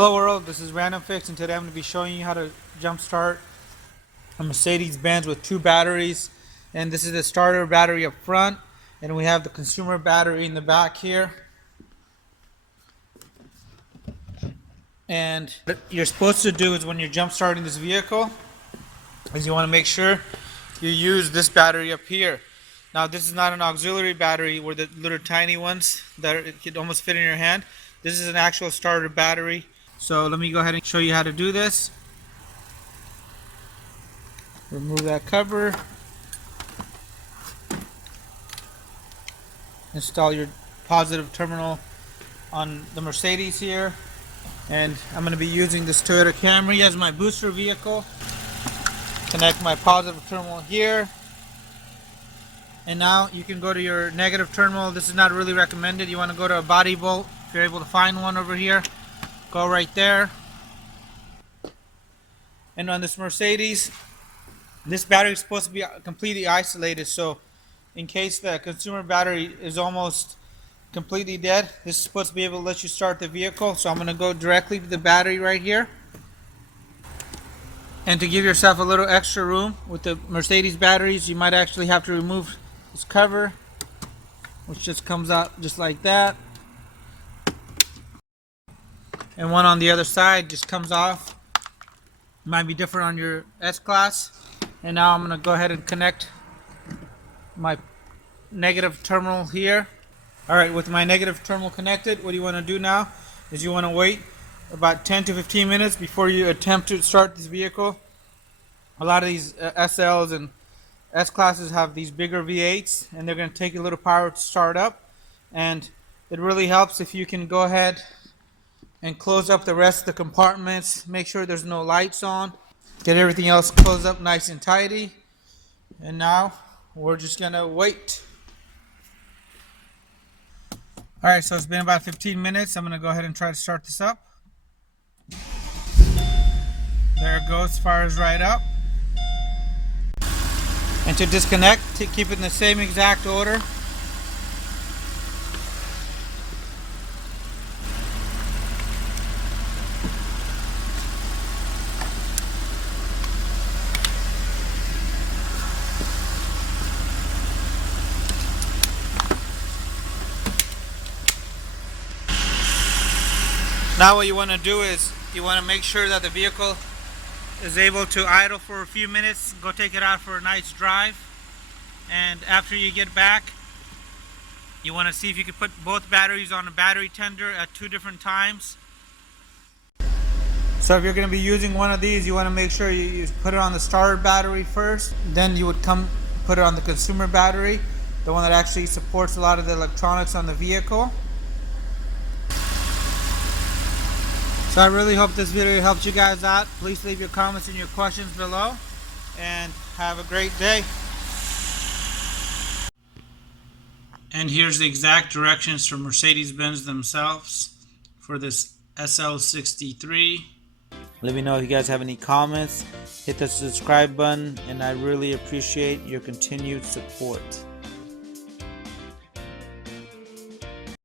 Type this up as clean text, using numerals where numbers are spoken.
Hello world, this is Random Fix, and today I'm going to be showing you how to jumpstart a Mercedes-Benz with two batteries. And this is the starter battery up front, and we have the consumer battery in the back here. And what you're supposed to do is when you're jump starting this vehicle is you want to make sure you use this battery up here. Now this is not an auxiliary battery where the little tiny ones that it could almost fit in your hand. This is an actual starter battery. So let me go ahead and show you how to do this. Remove that cover. Install your positive terminal on the Mercedes here. And I'm going to be using this Toyota Camry as my booster vehicle. Connect my positive terminal here. And now you can go to your negative terminal. This is not really recommended. You want to go to a body bolt. If you're able to find one over here, go right there. And on this Mercedes, this battery is supposed to be completely isolated. So in case the consumer battery is almost completely dead, this is supposed to be able to let you start the vehicle. So I'm going to go directly to the battery right here. And to give yourself a little extra room with the Mercedes batteries, you might actually have to remove this cover, which just comes out just like that. And one on the other side just comes off. Might be different on your S-Class. And now I'm going to go ahead and connect my negative terminal here. Alright, with my negative terminal connected, what you want to do now is you want to wait about 10 to 15 minutes before you attempt to start this vehicle. A lot of these SLs and S-Classes have these bigger V8s, and they're going to take a little power to start up. And it really helps if you can go ahead and close up the rest of the compartments. Make sure there's no lights on. Get everything else closed up nice and tidy. And now we're just going to wait. Alright, so it's been about 15 minutes. I'm going to go ahead and try to start this up. There it goes, fires right up. And to disconnect, to keep it in the same exact order. Now what you want to do is you want to make sure that the vehicle is able to idle for a few minutes. Go take it out for a nice drive. And after you get back, you want to see if you can put both batteries on a battery tender at 2 different times. So if you're going to be using one of these, you want to make sure you put it on the starter battery first. Then you would put it on the consumer battery, the one that actually supports a lot of the electronics on the vehicle. So I really hope this video helped you guys out. Please leave your comments and your questions below, and have a great day. And here's the exact directions from Mercedes-Benz themselves for this SL63. Let me know if you guys have any comments. Hit the subscribe button, and I really appreciate your continued support.